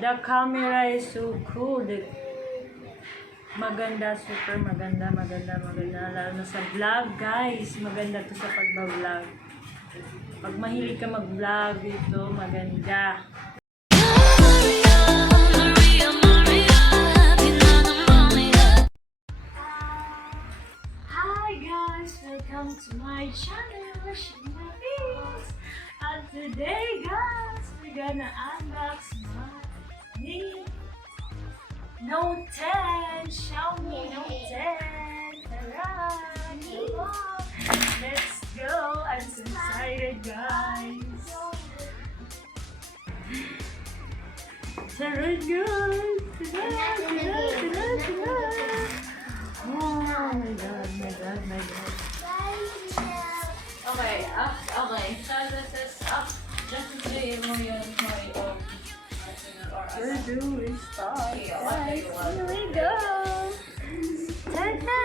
The camera is so cool. Maganda, super maganda. Lalo na sa vlog, guys. Maganda to sa pag-vlog. Pag mahilig ka mag-vlog, ito maganda. Hi guys, welcome to my channel, Xiaomi. And today, guys, we're gonna unbox my Note 10, Xiaomi Note 10. Tara, come on, let's go. I'm so excited, guys. Tara, guys. Tara. Oh my god. Okay, okay. So this is just to show you more your Where do we start? Guys, here we go. Ta-da!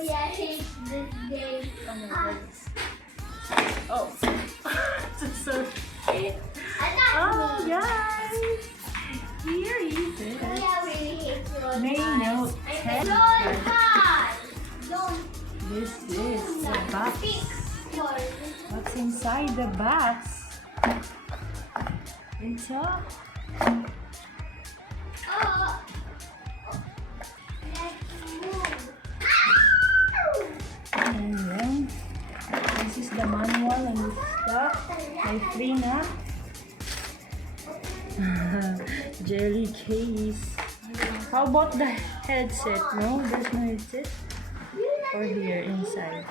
I hate this day. Oh my god. Oh. So I oh thought guys. Here is it. I really hate roll May tide. Note 10. Roll tide. Don't This is the box. fix for What's inside the box? It's a let's move. and then this is the manual and this stuff. My free na. Jelly case. How about the headset? No, there's no headset. Or here inside.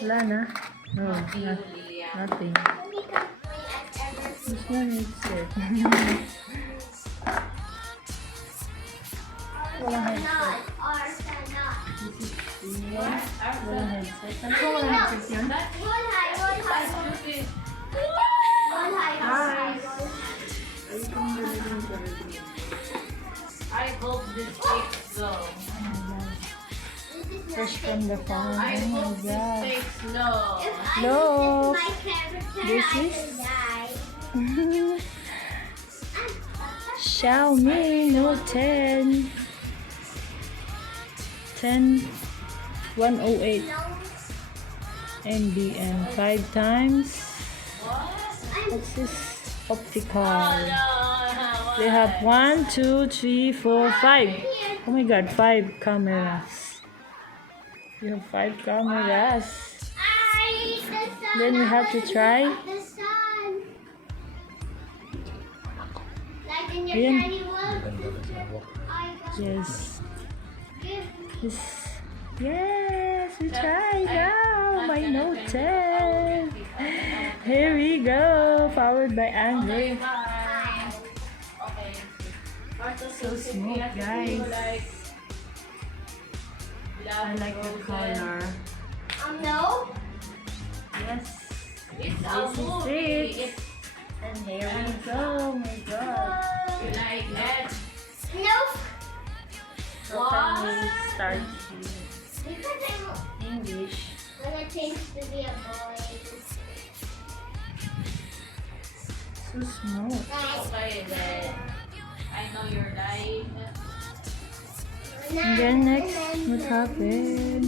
Wala na. No, nothing. There's no headset. Walang headset. Walang headset. Ano ba walang headset yan? I hope this takes slow. Fresh from the farm. I Oh my hope this god. takes slow. Look. This This is Xiaomi Note 10. 108 MBM 5 times. What's this? Optical. They have 1, 2, 3, 4, 5. Oh my god, 5 cameras. You have 5 cameras. Then we have to try. The sun. Like in your Ayan. tiny world. Yes. Yes, we try now. My Note 10. Here we go. Powered by Android. So smooth, guys. I like the color. No. Yes. It's a This is movie. it. And here we go. Oh my god. You like it? Nope. So can we start Because I'm English? gonna change to be a boy. So smooth. Guys, Okay then. I know you're dying. And then next, what happened?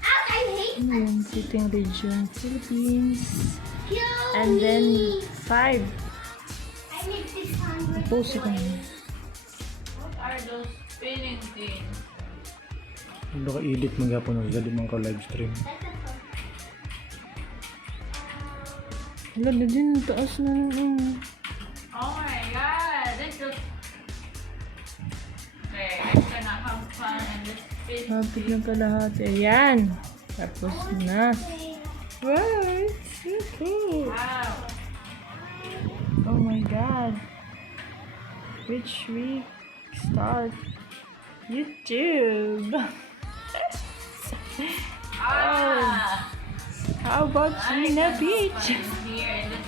I hate Sitting region, Philippines. Kill And then me. 5. I need 600. Post it on. What are those spinning things? Hindi ka edit magyapon ng dali mga ka-live stream. Wala na din, taas na lang. Oh my god, this is... Okay, I'm gonna have fun and just spin. Hapit na kalahati. Ayan. Tapos na. Wow, it's so cool. Wow. Oh my god. Which week start? YouTube. Ah! How about China Beach? Here in this...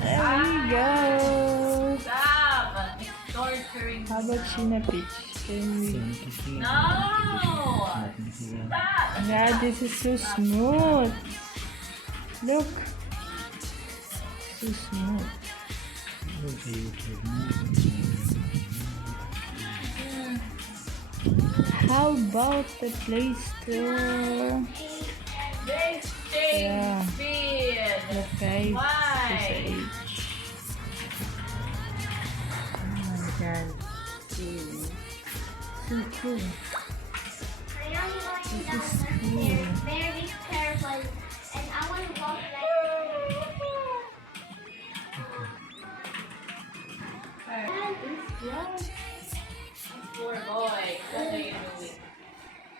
There we go. Stop! It's torturing. How about China Beach? Can we? No! Stop! Yeah, this is so smooth. Look. So smooth. Sa YouTube. How about the Play Store? This thing Yeah. speed. The 5 Why? to H. Oh my god. So cool. I am going This down is the cool. stairs very careful, and I want to walk like. Alright. Poor boy. What are you doing?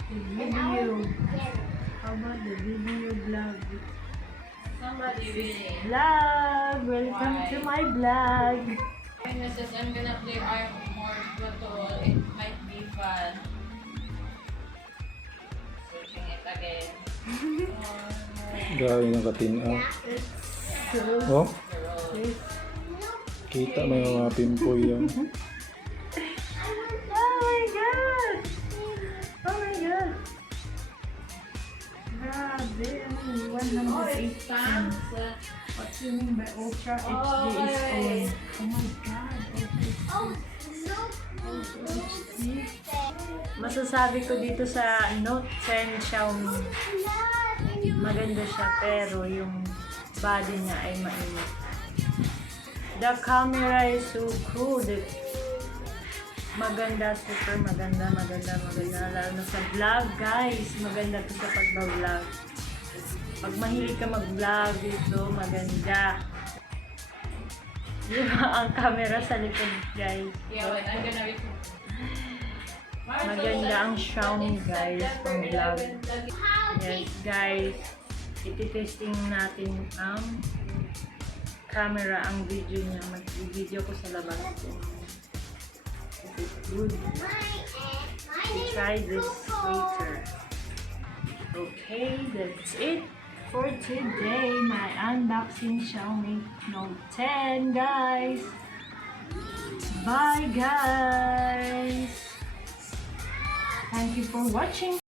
The And I video. want to get it. How about the video vlog? Somebody really. Vlog! Welcome Why? to my vlog. Hey, Mrs. I'm gonna play Armored Patrol. It might be fun. Switching it again. Grabe ng katina. So, Oh, this. kita mo yung mga pimpoy yan. Oh my god! Oh my god! Grabe, Oh, 108 it's fans. What do you mean by Ultra HD is on? Okay. Oh my god, Ultra Oh, no. HD. Masasabi ko dito sa Note 10 Xiaomi, maganda siya pero yung body niya ay mainit. The camera is so cool. Maganda, super maganda. Lalo na sa vlog, guys. Maganda to sa pag-vlog. Pag mahilig ka mag-vlog dito, maganda. Diba ang camera sa likod, guys? Yeah, wait, I'm gonna read. Maganda ang Xiaomi, guys, pang vlog. Yes, guys. Iti-testing natin ang camera, ang video niya. Mag-video ko sa labas. Is it good? We try this later. Okay, that's it for today. My unboxing Xiaomi Note 10, guys. Bye, guys. Thank you for watching.